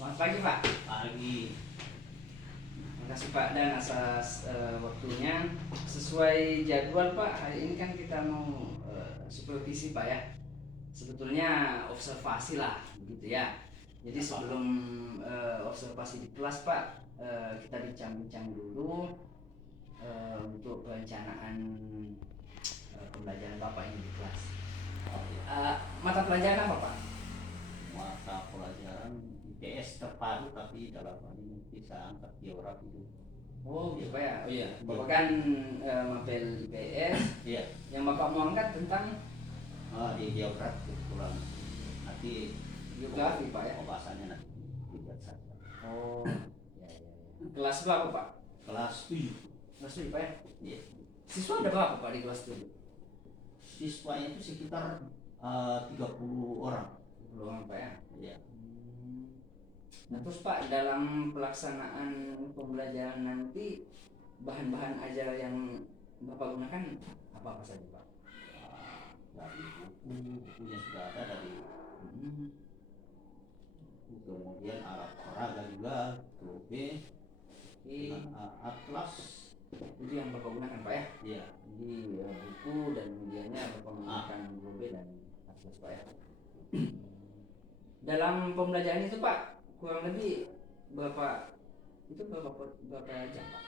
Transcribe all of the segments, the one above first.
Selamat pagi Pak. Pagi. Terima kasih Pak dan atas waktunya. Sesuai jadwal Pak, hari ini kan kita mau supervisi Pak ya. Sebetulnya observasi lah begitu ya. Jadi sebelum observasi di kelas Pak, kita bincang-bincang dulu untuk perencanaan pembelajaran Bapak ini di kelas. Mata pelajaran apa Pak? Mata pelajaran IPS terpadu tapi dalam hal ini bisa angkat geografi itu. Oh gitu Pak ya. Oh iya. Bapak kan mapel IPS. Iya. Yang Bapak mau angkat tentang Di geografi kebetulan. Nanti geografi Pak ya. pembahasannya nanti lihat saja. Oh ya, ya, ya. Kelas berapa Pak? Kelas 7. Kelas 7 Pak ya. Iya. Siswa ada berapa Pak di kelas 7? Siswanya itu sekitar 30 orang. 30 orang Pak ya. Iya. Nah terus Pak, dalam pelaksanaan pembelajaran nanti bahan-bahan ajar yang Bapak gunakan apa saja Pak? Dari bukunya sudah ada dari kemudian alat peraga juga, trobe, dengan atlas. Itu yang Bapak gunakan Pak ya? Iya. Jadi buku dan medianya Bapak menggunakan trobe dan atlas Pak ya. Dalam pembelajaran itu Pak, kurang lebih berapa jam Pak?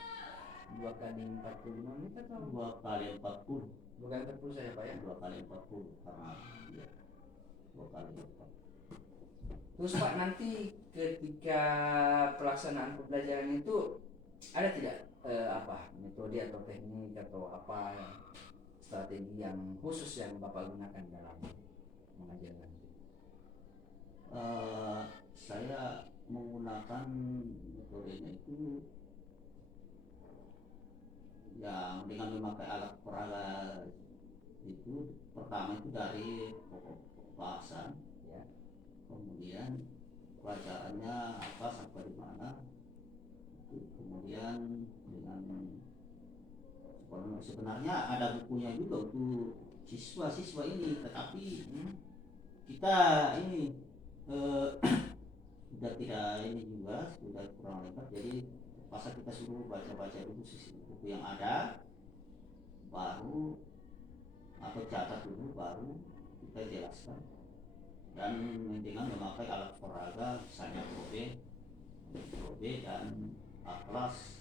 2 kali 45 menit atau 2 kali 40. 2 kali 40 saja Pak ya? 2 kali 40 karena ya, 2 kali 40. Terus Pak, nanti ketika pelaksanaan pembelajaran itu ada tidak metode atau teknik atau apa strategi yang khusus yang Bapak gunakan dalam mengajar nanti? Saya menggunakan metodenya itu yang dengan memakai alat peraga itu. Pertama itu dari pokok bahasan ya, kemudian pelajarannya apa sampai di mana, kemudian dengan sebenarnya ada bukunya juga untuk siswa-siswa ini, tetapi kita ini sudah tidak ini juga sudah kurang lengkap, jadi masa kita suruh baca-baca dulu buku yang ada, baru atau catat dulu, baru kita jelaskan, dan dengan memakai alat peraga misalnya trobe dan atlas,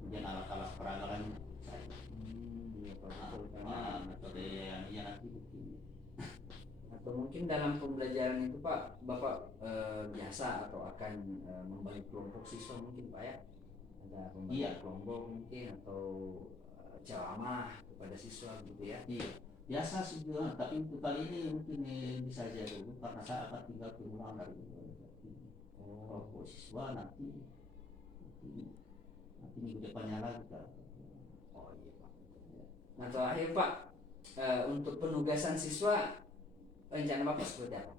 kemudian alat-alat peraga lainnya. Metode yang nanti begini. Atau mungkin dalam pembelajaran itu Pak, Bapak biasa atau akan membagi kelompok siswa mungkin Pak ya? Ada pembagian kelompok mungkin atau ceramah kepada siswa gitu ya? Iya, biasa sih juga, tapi untuk kali ini mungkin bisa aja dulu karena saya akan tinggal pulang dari kelompok siswa nanti minggu depannya lagi Pak. Oh iya Pak. Nah terakhir Pak, untuk penugasan siswa rencana Bapak seperti apa?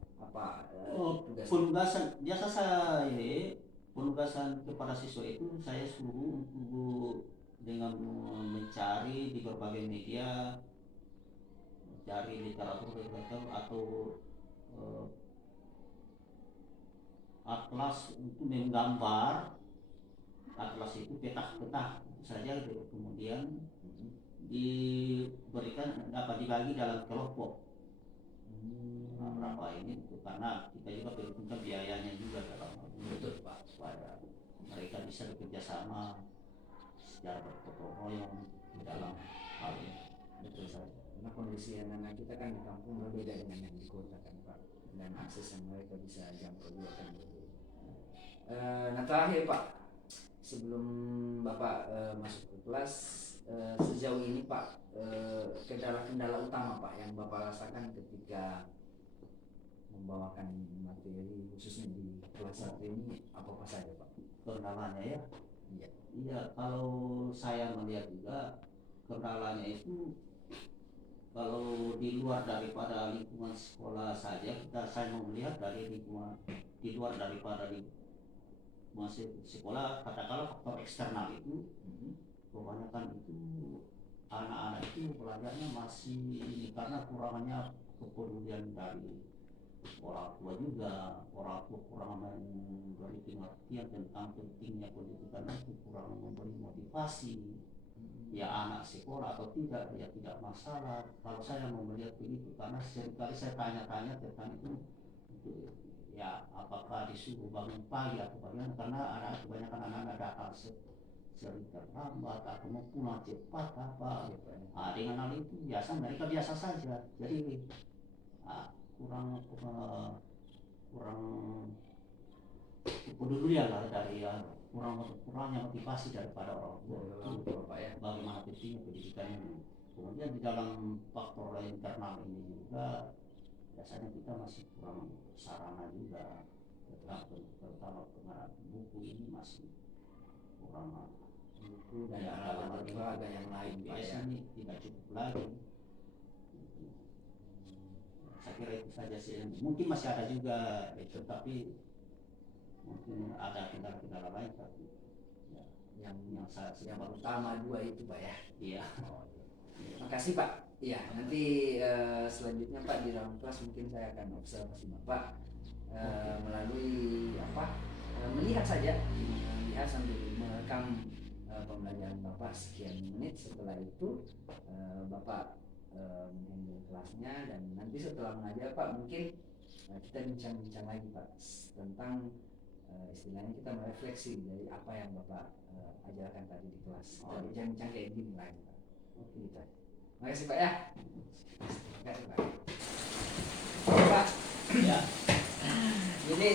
Penugasan biasa saya penugasan kepada siswa itu saya suruh untuk dengan mencari di berbagai media, mencari literatur atau atlas untuk menggambar. Atlas itu peta-peta itu saja, kemudian diberikan dibagi dalam kelompok. Berapa ini itu karena kita juga perhitungkan biayanya juga dalam betul Pak, supaya mereka bisa bekerja sama secara bergotong royong dalam hal ini. Betul saja, karena kondisi anak-anak kita kan di kampung berbeda dengan yang di kota kan Pak, dan akses yang mereka bisa jangkau juga kan berbeda. Nah terakhir Pak, sebelum Bapak masuk ke kelas, sejauh ini Pak, kendala-kendala utama Pak yang Bapak rasakan ketika membawakan materi khususnya di kelas 1 ini apa saja Pak? Kendalanya ya? Iya, kalau saya melihat juga kendalanya itu kalau di luar daripada lingkungan sekolah saja, saya mau melihat dari lingkungan di luar daripada masih sekolah, katakanlah faktor eksternal itu kebanyakan itu anak-anak itu belajarnya masih karena kurangnya kepedulian dari orang tua juga, orang tua kurang memberi pengertian tentang pentingnya pendidikan itu, kurang memberi motivasi. Ya anak sekolah atau tidak, ya tidak masalah kalau saya mau melihat begitu, karena seringkali saya tanya-tanya tentang itu, ya apakah disuruh bangun pagi atau bagaimana, karena ada kebanyakan anak-anak datang sering terlambat atau mau pulang cepat apa. Dengan hal itu biasa mereka biasa saja, jadi kurang kepedulian lah dari kurangnya motivasi daripada orang tua Pak ya. bagaimana pentingnya pendidikan ini. Kemudian di dalam faktor internal ini juga biasanya kita masih kurang sarana juga, terutama pengarang buku ini masih kurang, Buku dan alat olahraga yang lain Pak ya. ini tidak cukup lagi. Saya kira itu saja sih, mungkin masih ada juga itu, tapi mungkin ada kendala-kendala lain, tapi ya, yang utama dua itu Pak ya. Iya. Makasih Pak. Iya, nanti selanjutnya Pak di ruang kelas mungkin saya akan observasi Bapak melalui melihat saja, melihat sambil merekam pembelajaran Bapak sekian menit. Setelah itu Bapak menghandle kelasnya, dan nanti setelah mengajar Pak mungkin kita bincang-bincang lagi Pak tentang istilahnya kita merefleksi dari apa yang Bapak ajarkan tadi di kelas. Kita bincang-bincang kayak gini lagi Pak. Oke, gitu. Makasih Pak ya. Makasih Pak. Pak. Ya. Jadi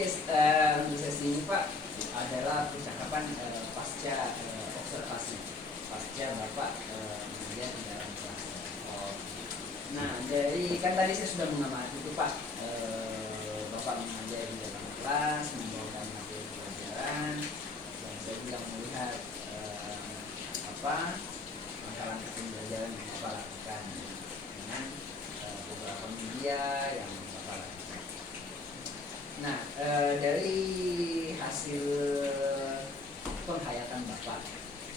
untuk sesi ini Pak adalah percakapan pasca observasi, pasca Bapak mengajar di dalam kelas. Nah, dari kan tadi saya sudah mengamati itu Pak, Bapak mengajar di dalam kelas, membawakan materi pelajaran, dan saya juga melihat langkah-langkah pembelajaran yang Bapak lakukan dengan beberapa media yang Bapak lakukan. Nah, dari hasil penghayatan Bapak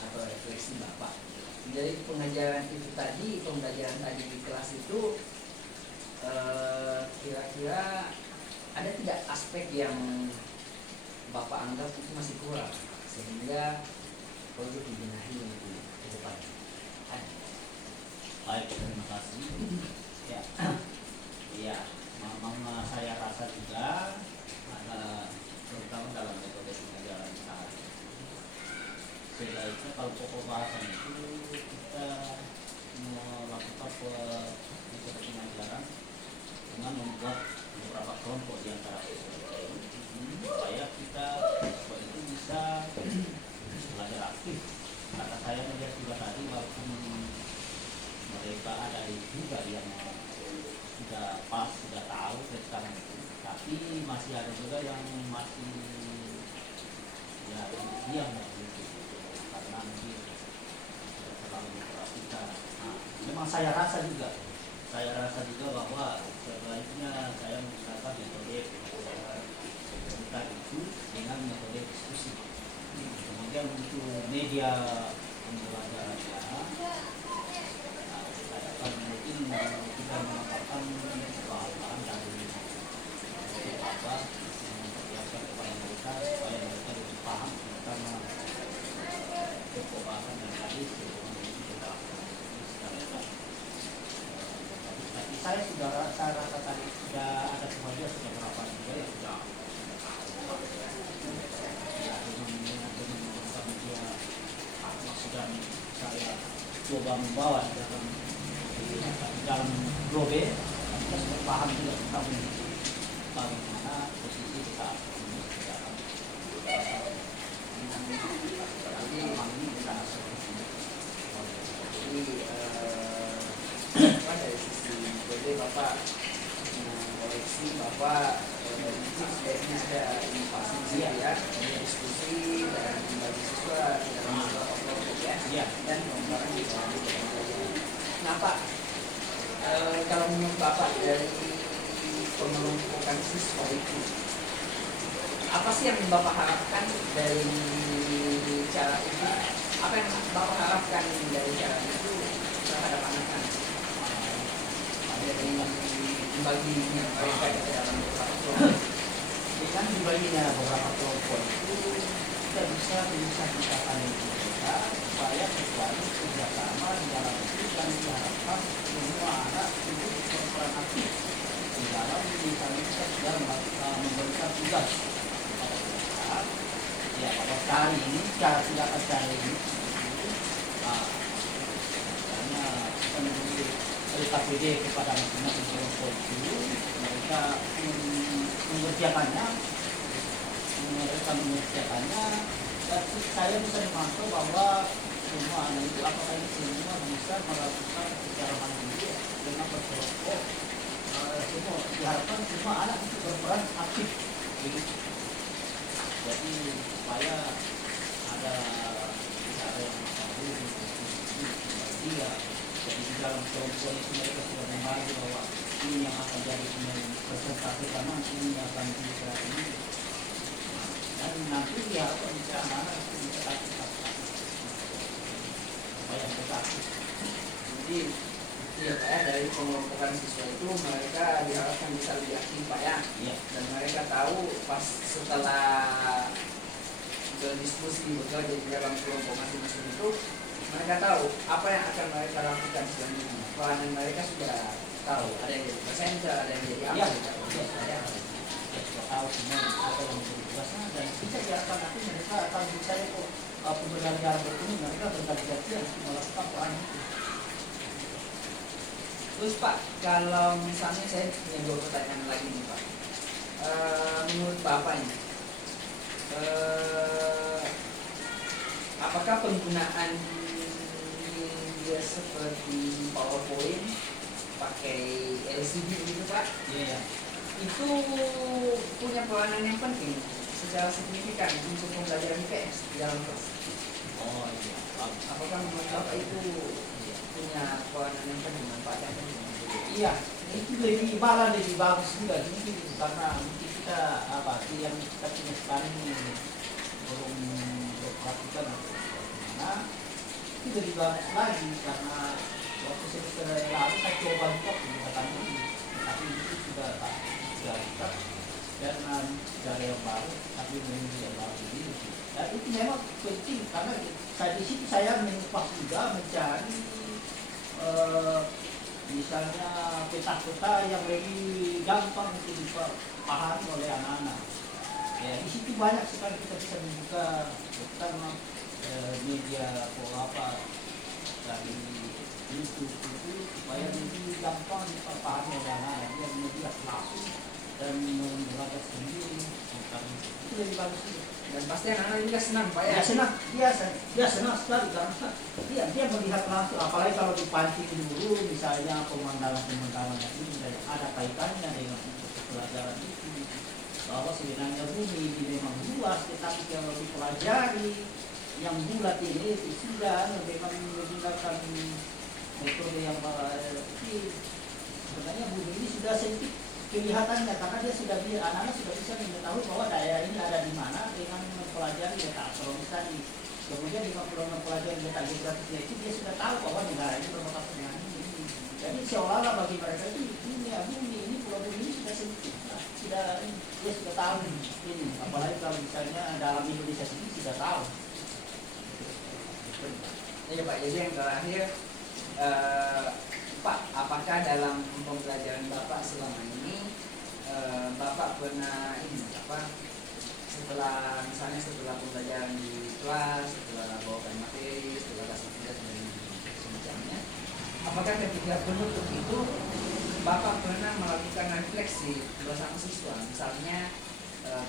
atau refleksi Bapak dari pengajaran itu tadi, pembelajaran tadi di kelas itu, kira-kira ada tidak aspek yang Bapak anggap itu masih kurang sehingga perlu dibenahi untuk ke depan? Baik, terima kasih. Ya, iya, memang saya rasa juga ada, terutama dalam metode pengajaran saat sebaiknya kalau pokok bahasan itu kita melakukan metode pengajaran dengan membuat beberapa kelompok di antara supaya kita itu bisa belajar aktif. Kata saya melihat juga tadi, walaupun mereka ada juga yang sudah pas, sudah tahu sekarang itu, tapi masih ada juga yang masih ya diam gitu, karena mungkin tidak terlalu memperhatikan. Nah, memang saya rasa juga bahwa sebaiknya saya menggunakan metode kita itu dengan metode diskusi. Kemudian untuk media pembelajarannya, saya akan mungkin kita menambahkan bahan-bahan dari apa memperlihatkan kepada mereka supaya mereka lebih paham tentang pembahasan yang tadi sebelum kita lakukan. Tapi saya rasa tadi sudah ada semuanya, sudah berapa juga yang sudah sudah saya coba membawa di dalam globe, kita sudah paham juga tentang bagaimana posisi kita ini di dalam dari sisi jadi Bapak koleksi Bapak sebenarnya ada inovasi ya, diskusi dan bagi siswa dalam kelompok ya, dan pengembangan di dalam pembelajaran. Nah Pak, kalau menurut Bapak dari pengelompokan siswa itu, apa sih yang Bapak harapkan dari cara itu? Apa yang Bapak harapkan dari cara itu terhadap anak-anak? Dari membaginya mereka ke dalam Dengan dibaginya beberapa kelompok itu kita bisa kita mereka supaya terjadi kerjasama di dalam itu dan diharapkan semua anak itu berperan aktif di dalam misalnya kita sudah memberikan tugas kepada mereka. Ya pada hari ini cara tindakan cara ini karena kita memberi LKPD kepada masing-masing kelompok itu mereka mengerjakannya dan saya bisa memantau bahwa semua anak itu apakah ini semua bisa melakukan secara mandiri dengan berkelompok semua diharapkan semua anak itu berperan aktif jadi supaya ada yang tahu dia jadi di dalam kelompok itu mereka sudah membagi bahwa ini yang akan jadi presentasi karena ini akan bisa ini dan nanti dia akan bisa anak-anak bisa aktif supaya mereka aktif. Jadi ya Pak ya, dari pengelompokan siswa itu mereka diharapkan bisa lebih aktif Pak ya. Iya. Dan mereka tahu pas setelah berdiskusi bekerja di dalam kelompok masing-masing itu mereka tahu apa yang akan mereka lakukan selanjutnya. Peranan mereka sudah tahu, ada yang jadi presenter, ada yang jadi apa gitu. Ada sudah tahu semua apa yang menjadi tugasnya dan bisa diharapkan nanti mereka akan bisa itu pembelajaran bertemu mereka berganti-ganti melakukan peran itu. Terus Pak, kalau misalnya saya punya dua pertanyaan lagi nih Pak. Menurut Bapak ini, apakah penggunaan media seperti PowerPoint, pakai LCD gitu Pak? Iya. Itu punya peranan yang penting secara signifikan untuk pembelajaran IPS di dalam kelas. Oh iya. Apakah menurut Bapak itu punya peranan yang penting, manfaat yang penting? Iya, itu lebih bagus juga ini karena mungkin kita yang kita punya sekarang ini belum berpraktikan bagaimana itu lebih bagus lagi karena waktu semester lalu saya coba buka pendekatan ini tapi itu sudah buka karena dari yang baru tapi menunggu yang baru ini dan itu memang penting karena saya di situ saya mengupas juga mencari misalnya peta-peta yang lebih gampang untuk dipahami oleh anak-anak. Ya di situ banyak sekali kita bisa membuka terutama media dari YouTube itu supaya lebih gampang dipahami oleh anak-anak yang media langsung dan belajar sendiri. Itu lebih bagus juga. Dan pasti anak-anak juga senang Pak ya? Ya senang, dia senang sekali karena dia melihat langsung, apalagi kalau dipancing dulu misalnya pemandangan itu misalnya ada kaitannya dengan pelajaran itu bahwa sebenarnya bumi ini memang luas tetapi kalau dipelajari yang bulat ini sudah memang menggunakan metode yang sebenarnya bumi ini sudah sempit kelihatannya karena dia sudah anak-anak sudah bisa mengetahui bahwa daerah ini ada di mana dengan mempelajari letak astronomi tadi. Kemudian dengan mempelajari letak geografisnya itu dia sudah tahu bahwa negara ini berbatasan dengan ini. Jadi seolah-olah bagi mereka itu bumi ini pulau bumi ini sudah sempit, dia sudah tahu ini. Apalagi kalau misalnya dalam Indonesia sendiri sudah tahu. Iya Pak, jadi yang terakhir Pak, apakah dalam pembelajaran Bapak selama ini Bapak pernah setelah pembelajaran di kelas, setelah bawakan materi, setelah kasih tugas dan semacamnya, apakah ketika penutup itu Bapak pernah melakukan refleksi bersama siswa? Misalnya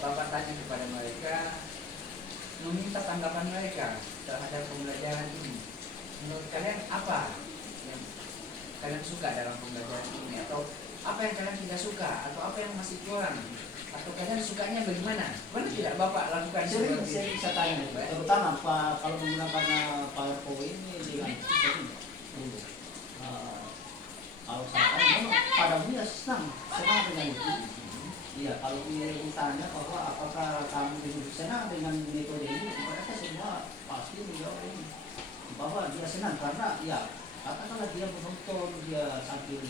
Bapak tanya kepada mereka, meminta tanggapan mereka terhadap pembelajaran ini. Menurut kalian apa yang kalian suka dalam pembelajaran ini, atau apa yang kalian tidak suka, atau apa yang masih kurang, atau kalian sukanya bagaimana? Pernah tidak Bapak lakukan Saya seperti bisa tanya, terutama kalau menggunakan PowerPoint ini dengan kalau saya pada dia senang dengan itu. Iya, kalau dia ditanya bahwa apakah kamu senang dengan metode ini, mereka semua pasti menjawab ini bahwa dia senang karena ya katakanlah dia menonton dia sambil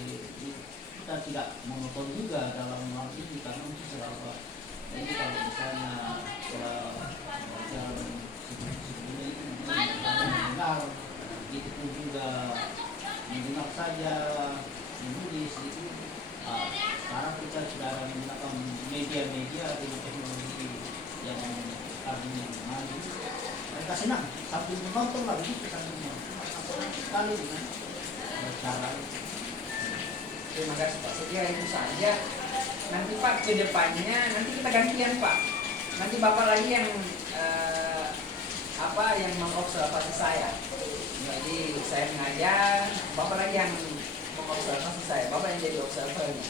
kita tidak monoton juga dalam hal ini karena itu selalu jadi kalau misalnya baca sebelumnya itu mungkin mendengar itu pun juga mendengar saja menulis itu sekarang kita sudah menggunakan media-media dengan teknologi yang artinya maju mereka senang sambil menonton lah begitu sambil menonton sekali dengan cara itu. Terima kasih Pak. Saya kira itu saja. Nanti Pak ke depannya nanti kita gantian Pak. Nanti Bapak lagi yang yang mengobservasi saya. Jadi saya mengajar, Bapak lagi yang mengobservasi saya. Bapak yang jadi observernya.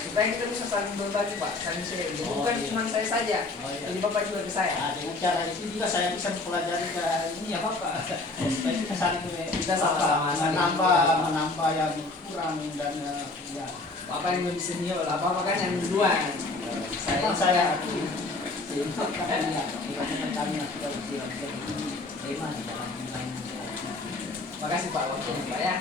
Supaya kita bisa saling berbagi Pak, saling sharing. Jadi bukan cuma saya saja. Jadi Bapak juga ke saya. Nah, dengan cara itu juga saya bisa mempelajari ke ini ya Bapak. Supaya kita saling Kita sama-sama menambah yang kurang dan ya. Bapak yang lebih senior lah, Bapak kan yang duluan. Saya makanya kami sudah bersiap terima di dalam Makasih Pak waktunya Pak ya.